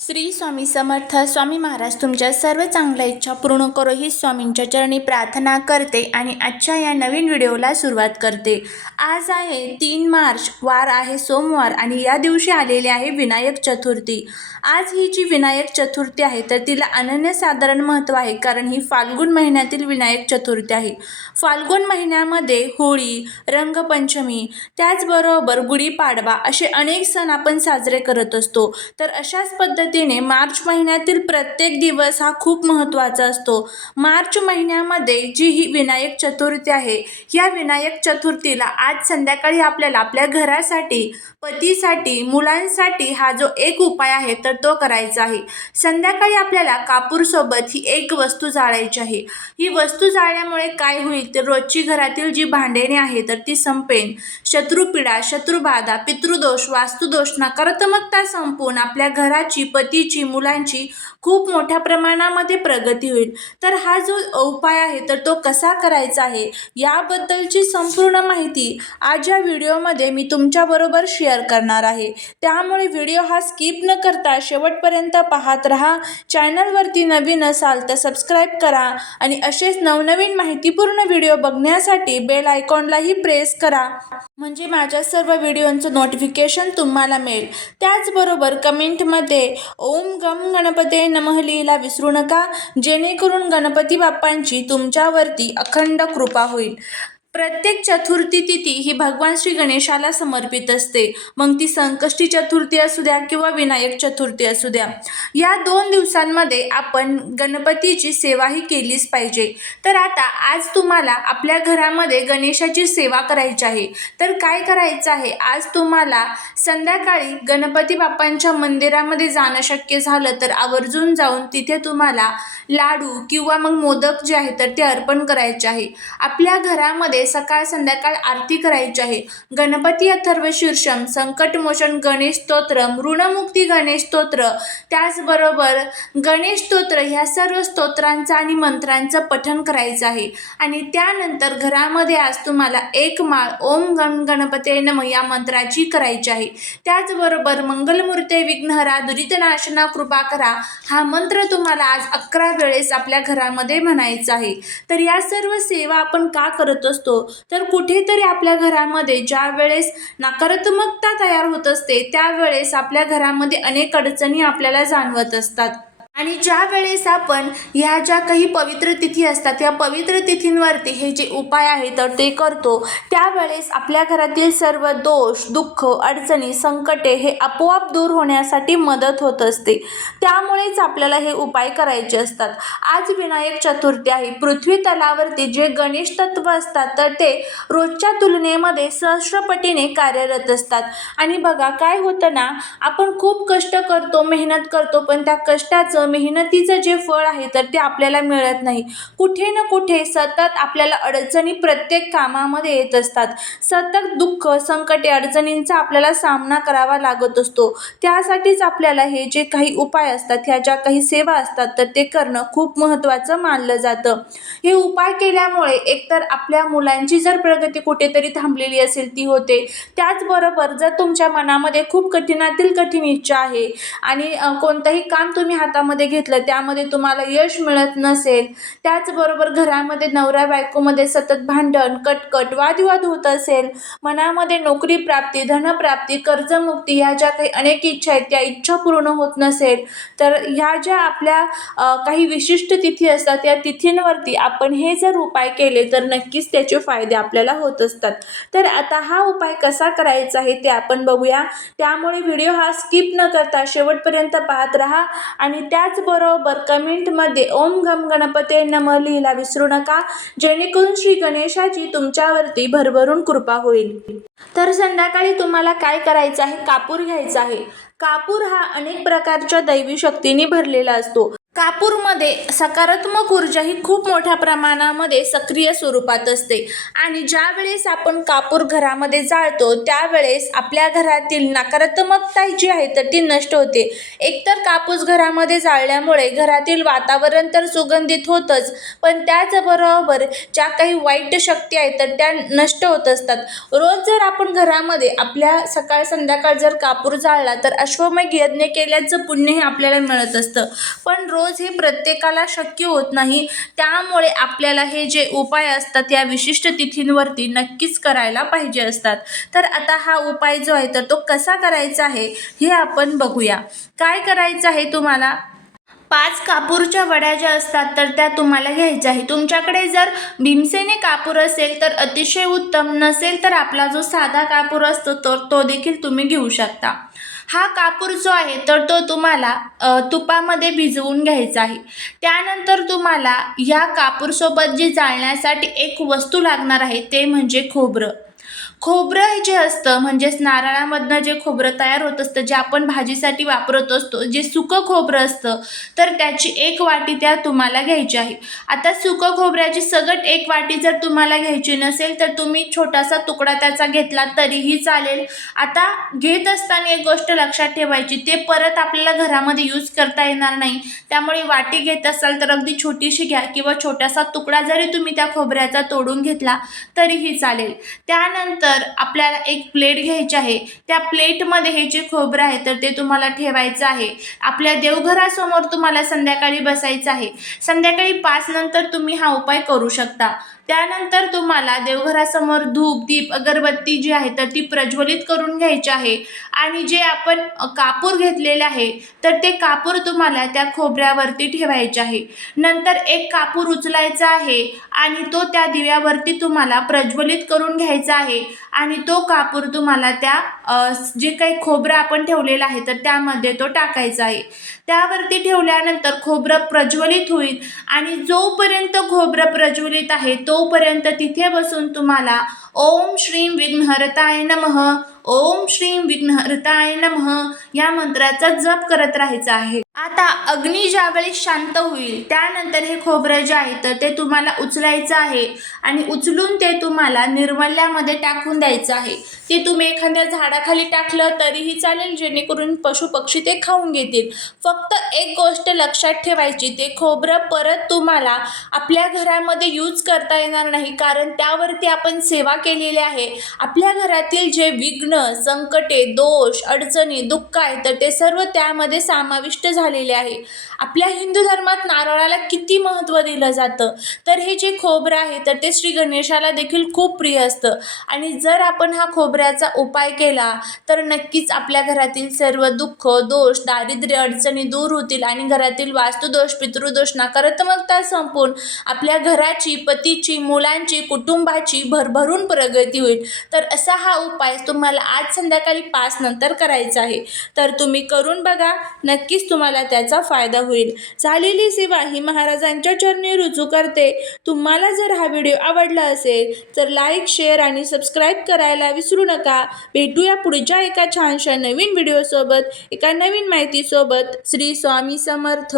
श्री स्वामी समर्थ स्वामी महाराज तुमच्या सर्व चांगल्या इच्छा पूर्ण करो ही स्वामींच्या चरणी प्रार्थना करते आणि आजच्या या नवीन व्हिडिओला सुरुवात करते. आज आहे तीन मार्च वार आहे सोमवार आणि या दिवशी आलेली आहे विनायक चतुर्थी. आज ही जी विनायक चतुर्थी आहे तर तिला अनन्यसाधारण महत्त्व आहे कारण ही फाल्गुन महिन्यातील विनायक चतुर्थी आहे. फाल्गुन महिन्यामध्ये होळी रंगपंचमी त्याचबरोबर गुढीपाडवा असे अनेक सण आपण साजरे करत असतो. तर अशाच पद्धती पद्धतीने मार्च महिन्यातील प्रत्येक दिवस हा खूप महत्त्वाचा असतो. मार्च महिन्यामध्ये जी ही विनायक चतुर्थी आहे या विनायक चतुर्थीला आज संध्याकाळी आपल्याला आपल्या घरासाठी पतीसाठी मुलांसाठी हा जो एक उपाय आहे तर तो करायचा आहे. संध्याकाळी आपल्याला कापूरसोबत ही एक वस्तू जाळायची आहे. ही वस्तू जाळल्यामुळे काय होईल तर रोजची घरातील जी भांडणे आहे तर ती संपेन. शत्रुपीडा शत्रुबाधा पितृदोष वास्तुदोष नकारात्मकता संपून आपल्या घराची पतीची मुलांची खूप मोठ्या प्रमाणामध्ये प्रगती होईल. तर हा जो उपाय आहे तर तो कसा करायचा आहे याबद्दलची संपूर्ण माहिती आज या व्हिडिओमध्ये मी तुमच्याबरोबर शेअर करणार आहे. त्यामुळे व्हिडिओ हा स्किप न करता शेवटपर्यंत पाहत राहा. चॅनलवरती नवीन असाल तर सबस्क्राईब करा आणि असेच नवनवीन माहितीपूर्ण व्हिडिओ बघण्यासाठी बेल आयकॉनलाही प्रेस करा. म्हणजे माझ्या सर्व व्हिडिओंचं नोटिफिकेशन तुम्हाला मिळेल. त्याचबरोबर कमेंटमध्ये ओम गम गणपते नमः लिहिला विसरू नका. जेणेकरून गणपती बाप्पांची तुमच्यावरती अखंड कृपा होईल. प्रत्येक चतुर्थी तिथी ही भगवान श्री गणेशाला समर्पित असते. मग ती संकष्टी चतुर्थी असू द्या किंवा विनायक चतुर्थी असू द्या. या दोन दिवसांमध्ये आपण गणपतीची सेवाही केलीच पाहिजे. तर आता आज तुम्हाला आपल्या घरामध्ये गणेशाची सेवा करायची आहे. तर काय करायचं आहे? आज तुम्हाला संध्याकाळी गणपती बाप्पांच्या मंदिरामध्ये जाणं शक्य झालं तर आवर्जून जाऊन तिथे तुम्हाला लाडू किंवा मग मोदक जे आहे तर ते अर्पण करायचे आहे. आपल्या घरामध्ये सकाळ संध्याकाळ आरती करायची आहे. गणपती अथर्व शीर्षम संकटमोचन गणेश स्तोत्र ऋणमुक्ती गणेश स्तोत्र. त्याचबरोबर गणेश स्तोत्र ह्या सर्व स्तोत्रांचं आणि मंत्रांचं पठण करायचं आहे. आणि त्यानंतर घरामध्ये आज तुम्हाला एक माळ ओम गण गणपते नम या मंत्राची करायची आहे. त्याचबरोबर मंगलमूर्ते विघ्नहरा दुरितनाशना कृपा करा. हा मंत्र तुम्हाला आज अकरा वेळेस आपल्या घरामध्ये म्हणायचा आहे. तर या सर्व सेवा आपण का करत असतो? तर कुठेतरी आपल्या घरामध्ये ज्या वेळेस नकारात्मकता तयार होत असते त्यावेळेस आपल्या घरामध्ये अनेक अडचणी आपल्याला जाणवत असतात. आणि ज्या वेळेस आपण ह्या ज्या काही पवित्र तिथी असतात या पवित्र तिथींवरती हे जे उपाय आहे तर ते करतो. त्यावेळेस आपल्या घरातील सर्व दोष दुःख अडचणी संकटे हे आपोआप दूर होण्यासाठी मदत होत असते. त्यामुळेच आपल्याला हे उपाय करायचे असतात. आज विनायक चतुर्थी आहे. पृथ्वी तलावरती जे गणेश तत्व असतात तर ते रोजच्या तुलनेमध्ये सहस्रपटीने कार्यरत असतात. आणि बघा काय होतं ना आपण खूप कष्ट करतो मेहनत करतो पण त्या कष्टाचं मेहनतीचं जे फळ आहे तर ते आपल्याला मिळत नाही. कुठे ना कुठे सतत आपल्याला अडचणी प्रत्येक कामामध्ये येत असतात. सतत दुःख संकटे अडचणींचा आपल्याला सामना करावा लागत असतो. त्यासाठीच आपल्याला हे जे काही उपाय असतात ह्या ज्या काही सेवा असतात तर ते करणं खूप महत्त्वाचं मानलं जातं. हे उपाय केल्यामुळे एकतर आपल्या मुलांची जर प्रगती कुठेतरी थांबलेली असेल ती होते. त्याचबरोबर जर तुमच्या मनामध्ये खूप कठीणातील कठीण इच्छा आहे आणि कोणतंही काम तुम्ही हातामध्ये घेतलं त्यामध्ये तुम्हाला यश मिळत नसेल. त्याचबरोबर घरामध्ये नवरा बायकोमध्ये सतत भांडण कटकट वादविवाद होत असेल. मनामध्ये नोकरी प्राप्ती धनप्राप्ती कर्जमुक्ती ह्या ज्या काही अनेक इच्छा आहेत त्या इच्छा पूर्ण होत नसेल. तर ह्या ज्या आपल्या काही विशिष्ट तिथी असतात त्या तिथींवरती आपण हे जर उपाय केले तर नक्कीच त्याचे फायदे आपल्याला होत असतात. तर आता हा उपाय कसा करायचा आहे ते आपण बघूया. त्यामुळे व्हिडिओ हा स्किप न करता शेवटपर्यंत पाहत राहा आणि त्या त्याचबरोबर कमेंटमध्ये ओम गम गणपते नम लिहिला विसरू नका. जेणेकरून श्री गणेशाची तुमच्यावरती भरभरून कृपा होईल. तर संध्याकाळी तुम्हाला काय करायचं आहे? कापूर घ्यायचा आहे. कापूर हा अनेक प्रकारच्या दैवी शक्तीने भरलेला असतो. कापूरमध्ये सकारात्मक ऊर्जा ही खूप मोठ्या प्रमाणामध्ये सक्रिय स्वरूपात असते. आणि ज्यावेळेस आपण कापूर घरामध्ये जाळतो त्यावेळेस आपल्या घरातील नकारात्मकता जी आहे तर ती नष्ट होते. एकतर कापूस घरामध्ये जाळल्यामुळे घरातील वातावरण तर सुगंधित होतंच पण त्याचबरोबर ज्या काही वाईट शक्ती आहेत तर त्या नष्ट होत असतात. रोज जर आपण घरामध्ये आपल्या सकाळ संध्याकाळ जर कापूर जाळला तर अश्वमेघ यज्ञ केल्याचं पुण्य हे आपल्याला मिळत असतं. पण रोज हे प्रत्येकाला शक्य होत नाही. त्यामुळे आपल्याला हे जे उपाय असतात या विशिष्ट तिथींवरती नक्कीच करायला पाहिजे असतात. तर आता हा उपाय जो आहे तर तो कसा करायचा आहे हे आपण बघूया. काय करायचं आहे तुम्हाला? पाच कापूरच्या वड्या ज्या असतात तर त्या तुम्हाला घ्यायच्या आहे तुमच्याकडे जर भीमसेने कापूर असेल तर अतिशय उत्तम. नसेल तर आपला जो साधा कापूर असतो तर तो देखील तुम्ही घेऊ शकता. हा कापूर जो आहे तर तो तुम्हाला तुपामध्ये भिजवून घ्यायचा आहे. त्यानंतर तुम्हाला या कापूरसोबत जी जाळण्यासाठी एक वस्तू लागणार आहे ते म्हणजे खोबरं. खोबरं हे जे असतं म्हणजेच नारळामधनं जे खोबरं तयार होत असतं जे आपण भाजीसाठी वापरत असतो जे सुकं खोबरं असतं तर त्याची एक वाटी त्या तुम्हाला घ्यायची आहे. आता सुकं खोबऱ्याची सगट एक वाटी जर तुम्हाला घ्यायची नसेल तर तुम्ही छोटासा तुकडा त्याचा घेतला तरीही चालेल. आता घेत असताना एक गोष्ट लक्षात ठेवायची ते परत आपल्याला घरामध्ये यूज करता येणार नाही. त्यामुळे वाटी घेत असाल तर अगदी छोटीशी घ्या किंवा छोटासा तुकडा जरी तुम्ही त्या खोबऱ्याचा तोडून घेतला तरीही चालेल. त्यानंतर तर आपल्याला एक प्लेट घ्यायची आहे. त्या प्लेटमध्ये हे जे खोबरं आहे तर ते तुम्हाला ठेवायचं आहे. आपल्या देवघरासमोर तुम्हाला संध्याकाळी बसायचं आहे. संध्याकाळी पाच नंतर तुम्ही हा उपाय करू शकता. त्यानंतर तुम्हाला देवघरासमोर धूप दीप अगरबत्ती जी आहे तर ती प्रज्वलित करून घ्यायची आहे. आणि जे आपण कापूर घेतलेले आहे तर ते कापूर तुम्हाला त्या खोबऱ्यावरती ठेवायचे आहे. नंतर एक कापूर उचलायचा आहे आणि तो त्या दिव्यावरती तुम्हाला प्रज्वलित करून घ्यायचा आहे. आणि तो कापूर तुम्हाला त्या जे काही खोबरं आपण ठेवलेलं आहे तर त्यामध्ये तो टाकायचा आहे. त्यावरती ठेवल्यानंतर खोबरं प्रज्वलित होईल आणि जोपर्यंत खोबरं प्रज्वलित आहे तोपर्यंत तिथे बसून तुम्हाला ओम श्रीम विघ्नहरताय नमः ओम श्रीम विघ्नहरताय नमः या मंत्राचा जप करत राहायचा आहे. आता अग्नी ज्यावेळी शांत होईल त्यानंतर हे खोबरं जे आहे तर ते तुम्हाला उचलायचं आहे. आणि उचलून ते तुम्हाला निर्मल्यामध्ये टाकून द्यायचं आहे. ते तुम्ही एखाद्या झाडाखाली टाकलं तरीही चालेल जेणेकरून पशुपक्षी ते खाऊन घेतील. फक्त एक गोष्ट लक्षात ठेवायची ते खोबरं परत तुम्हाला आपल्या घरामध्ये यूज करता येणार नाही कारण त्यावरती आपण सेवा केलेली आहे. आपल्या घरातील जे विघ्न संकटे दोष अडचणी दुःख आहे तर ते सर्व त्यामध्ये समाविष्ट झालेले आहे. आपल्या हिंदू धर्मात नारळाला किती महत्त्व दिलं जातं? तर हे जे खोबरं आहे तर ते श्री गणेशाला देखील खूप प्रिय असतं. आणि जर आपण हा खोबऱ्याचा उपाय केला तर नक्कीच आपल्या घरातील सर्व दुःख दोष दारिद्र्य अडचणी दूर होतील आणि घरातील वास्तुदोष पितृदोष नकारात्मकता संपून आपल्या घराची पतीची मुलांची कुटुंबाची भरभरून प्रगती होईल. तर असा हा उपाय तुम्हाला आज संध्याकाळी पाच नंतर करायचा आहे. तर तुम्ही करून बघा. नक्कीच तुम्हाला तुम्हाला त्याचा फायदा होईल. झालेली सेवा ही महाराजांच्या चरणी रुजू करते. तुम्हाला जर हा व्हिडिओ आवडला असेल तर लाईक शेअर आणि सबस्क्राईब करायला विसरू नका. भेटूया पुढच्या एका छानशा नवीन व्हिडिओसोबत एका नवीन माहितीसोबत. श्री स्वामी समर्थ.